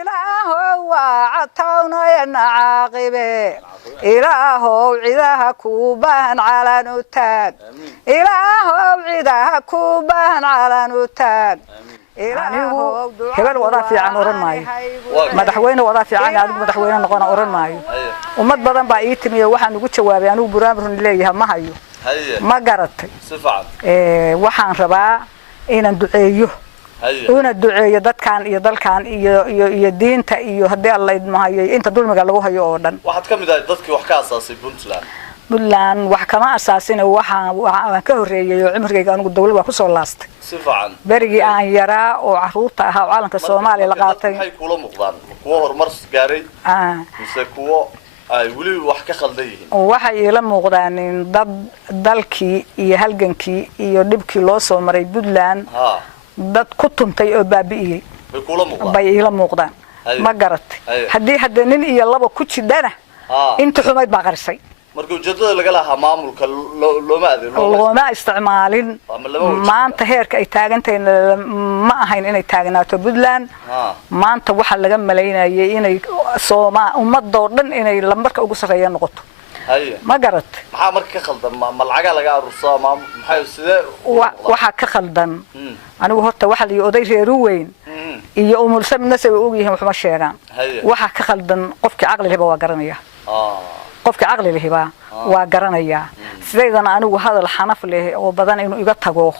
إلهو وعطونا النعاقبة إلهو عدها كوبان على نتاج إلهو عدها كوبان على نتاج إلهو هبل وظافي عن أورن ماي مدحوين وظافي عن هذا مدحوين نقول أورن ماي ومد بدن بعيتني وحن نقول شوابي أنا وبرامر اللي ما هيو ما قرت وحن ربع إن الدعية una duceeyo dadkan iyo dalkan iyo diinta iyo hadii Allah idmaayo inta dulmiga lagu hayo oo dhan waxaad ka mid ahay dadkii wax ka asaasay Puntland wax kama asaasin waxaan ka horeeyay cimrigayga anigu dawlad waa ku soo laastay si fiican berigi aan yaraa oo caruurta ahaa caalamka Soomaaliya la qaatay waxay kula muuqdaan kuwa horumar gaaray mise kuwa ay wali wax ka khaldan yihiin waxay ila muuqdaan dad dalkii iyo halgankii iyo dhibkii loo soo maray Puntland dad ku tuntay oo baabi'iyay bay ila muuqdaan ma garatay hadii nin iyo laba ku jidana inta xumayd baa qarsay markuu jadada laga lahaa maamulka looma isticmaalin maanta heerka ay taagantahay ma ahayn inay taagnaato Puntland maanta waxa laga maleynayay inay Soomaa ummadoo dhan inay lambarka ugu sareeyo noqoto ما قرت مركي خلدن ما العجلة لقى الرصا ما محاول سداء واحد كخلدن أنا وهرت واحد يقضي روين يوم السبت الناس يقولوا هم الشيران واحد كخلدن قفك عقل الهبة وقرنية قفك عقل الهبة وقرنية سيدا أنا وهذا الحنف اللي وبدن إنه يقطعوه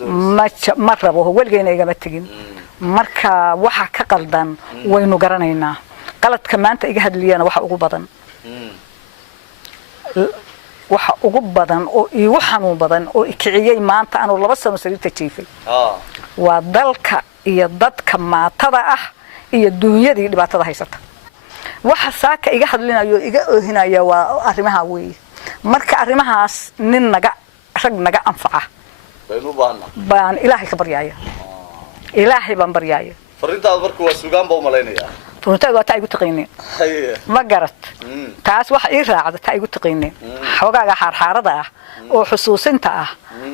ما مرة وهو والجينا يجمعتين مركا واحد كخلدن وإنه قرنينا قالت كمان تيجي لي أنا واحد أقول بدن waxa ugu badan oo iigu xanuun badan oo ikiciyay maanta aan 2 sano sariirta jiifay waa dalka iyo dadka maatada ah iyo dunyadii dhibaatada haysata waxa saaka iga hadlinayo iga oohinaya waa arrimaha weey marka arrimahaas nin rag naga anfaca baan ilaahay ka baryaaya ilaahay baan baryaaya fariintaad markuu waa suugaan baa u maleynaya runtii waa taagu taqeenin ma garat taas wax ii raacda taagu taqeenin xogaaga xarxarada ah oo xusuusinta ah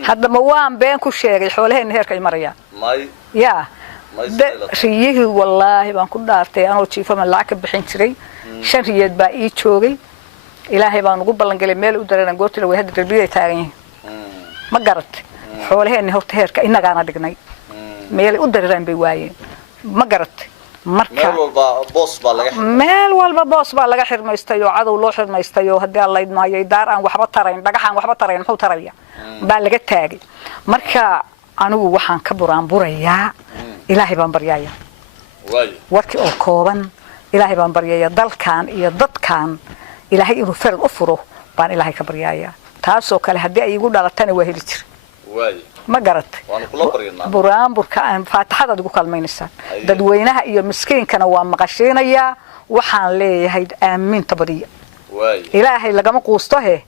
hadda ma waan been ku sheegay xoolaheena heerka ay marayaan ya riyihi wallahi baan ku dhaartay anoo jiifo ma lacag bixin jiray 5 riyeed baa ii joogay ilaahay baan ugu ballan galay meel u dareeran goortii way hadda darbiyada taagan yihiin ma garat xoolaheena horta heerka inagaana dhignay meel u dareeran bay waayeen ma garat marka meel walba boos baa laga xirmaystay oo cadow loo xirmaystay oo hadii Allah idmaayo daar aan waxba tarayn dhagaxan waxba tarayn muxuu taraya baa laga taagay marka anigu waxaan ka buraanburayaa ilaahay baan baryaaya warkii oo kooban ilaahay baan baryaaya dalkan iyo dadkan ilaahay inuu farad u furo baan ilaahay ka baryaaya taasoo kale hadii ay igu dhalatana waa heli jir ما قرت برام بركان فاتحة دقوا كلمينسان ددوينها إيو مسكين كانوا ومقشين يا وحان ليه هيد آمين تبدي إلهي لقى مقوسته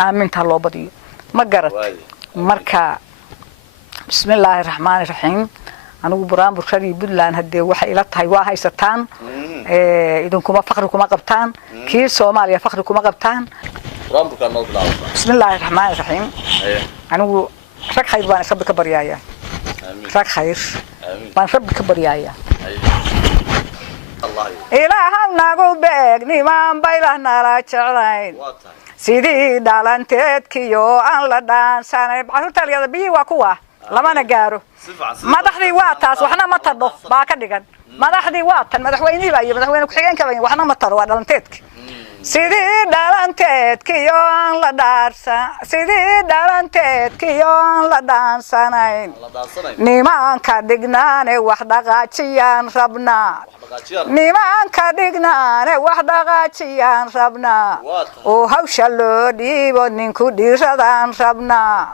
آمين تهلو بدي ما قرت مركا بسم الله الرحمن الرحيم أنا برام بركان يبدلان هدي وحي إلتها واهي ستان إذن كما فقركم قبطان كي سوماليا فقركم قبطان برام بركان نوضنا بسم الله الرحمن الرحيم أنا رك خير بان ربك بريايا رك خير بان ربك بريايا الله إلهنا قبك نيمان بيلنا لا تشعرين سيدي دالنتك كيو أن لدان سنة بعثت لي بي وكوا لما نجارو ما دخلي واتاس وحنا ما تضو باكدقن ما دخلي وات المدحويني باي مدحوينك حقين كبين وحنا ما تضو دالنتك سيدي دالنتك كيو أن لدارسا سيدي دالنتك كيو أن لدانسانين نيمان كدقنان وحدا غاتيان ربنا نيمان كدقنان وحدا غاتيان ربنا وهوشا لو ديبو نينكو ديردان ربنا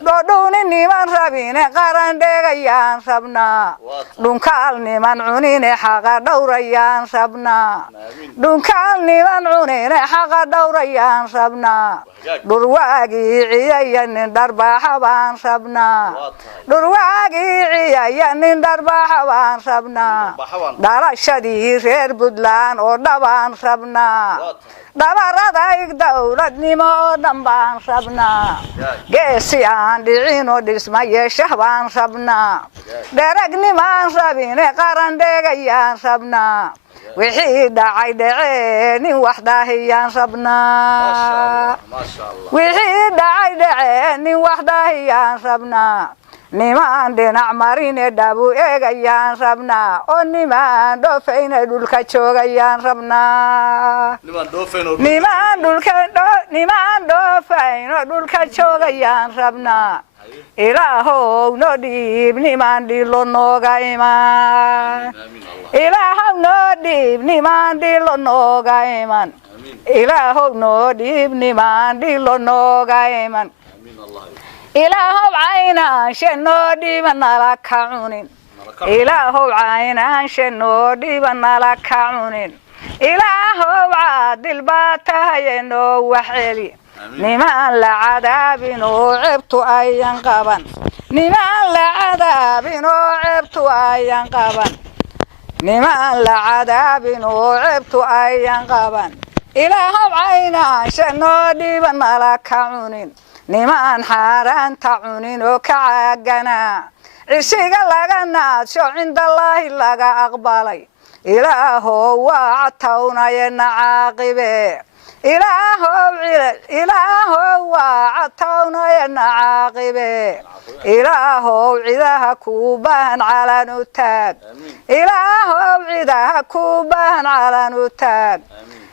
دودوني نيمان ربين قران ديغيان ربنا دونكال نيمان عونين حقا دوريان ربنا دونكال نيمان عونين حقا دوريان ربنا dhurwaagii ciyaya nin dharbaaxa baan rabnaa dhurwaagii ciyaya nin dharbaaxa baan rabnaa dhalashadii reer Puntland oo dhabaan rabnaa dhabaradayg dawladnimo oo dhan baan rabnaa geesi aan dhicin oo dhisma yeesha baan rabnaa dheragnimaan rabine qaran dheegayaan rabnaa wixii dhacay dhacee nin wax daahiyaan rabnaa wixii dhacay dhacee nin wax daahiyaan rabnaa nimaan dhinac marine dhabu eegayaan rabnaa oo nimaan dhoofayna dhulka joogayaan rabnaa nimaan dhoofayno dhulka joogayaan rabnaa ilaahow noo dhiib nimaan dhilo nooga iman ilaahow noo dhiib nimaan dhilo nooga iman ilaahow noo dhiib nimaan dhilo nooga iman ilaahow caynaanshe noo dhiiba nala ka cunin ilaahow caynaanshe noo dhiiba nala ka cunin ilaahow caadil baa tahaye noo wax celi nimaan la cadaabin oo ceebtu ayan qaban nimaan la cadaabin oo ceebtu ayan qaban nimaan la cadaabin oo ceebtu ayan qaban ilaahow caynaanshe noo dhiiba nala ka cunin nimaan xaaraanta cunin oo ka caaganaa cishiga laga naadsho cindallaahi laga aqbalay ilaahow waa catawnaye nacaaqibe ilaahow waa catawnaye nacaaqibe ilaahow cidaha kuu baahan calan u taag ilaahow cidaha kuu baahan calan u taag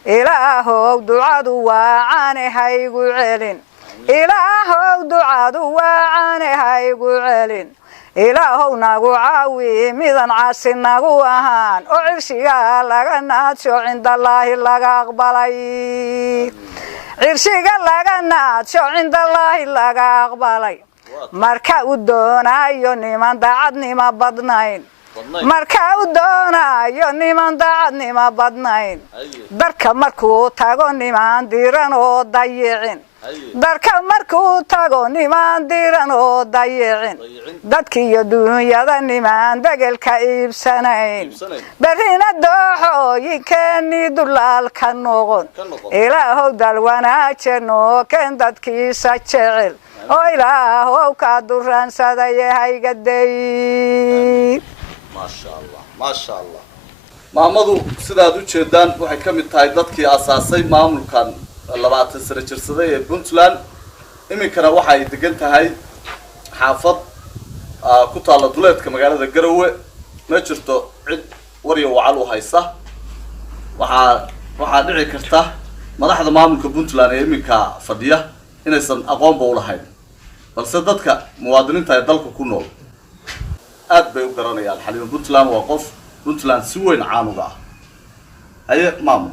ilaahow ducadu waa caane haygu celin ilaahow ducadu waa caane haygu celin ilaahow nagu caawi midan casi nagu ahaan oo cirshiga laga naadsho cindallaahi laga aqbalay cirshiga laga naadsho cindallaahi laga aqbalay marka u doonaayo niman daacadnimo badnayn marka u doonaayo niman daacadnimo badnayn darka markuu tago niman diran oo dayicin darka markuu tago nimaan diran oo dayicin dadkiiyo duunyada nimaan degelka iibsanayn berrina dooxooyinkeennii dulaal ka noqon ilaahow dal wanaaje noo keen dadkiisa jecel oo ilaahow kaa duraansadaye haygaday maasha allah maamadu sidaad u jeedaan waxay ka mid tahay dadkii asaasay maamulkan 20 sano jirsaday ee Puntland iminkana waxa ay degan tahay xaafad ku taala duleedka magaalada Garowe ma jirto cid wariyo wacal u haysa waxa dhici karta madaxda maamulka Puntland ee iminka fadhiya inaysan aqoonba u lahayn balse dadka muwaadiniinta ee dalka ku nool aad bay u garanayaan xalimo Puntland waa qof Puntland si weyn caan uga ah aye maamul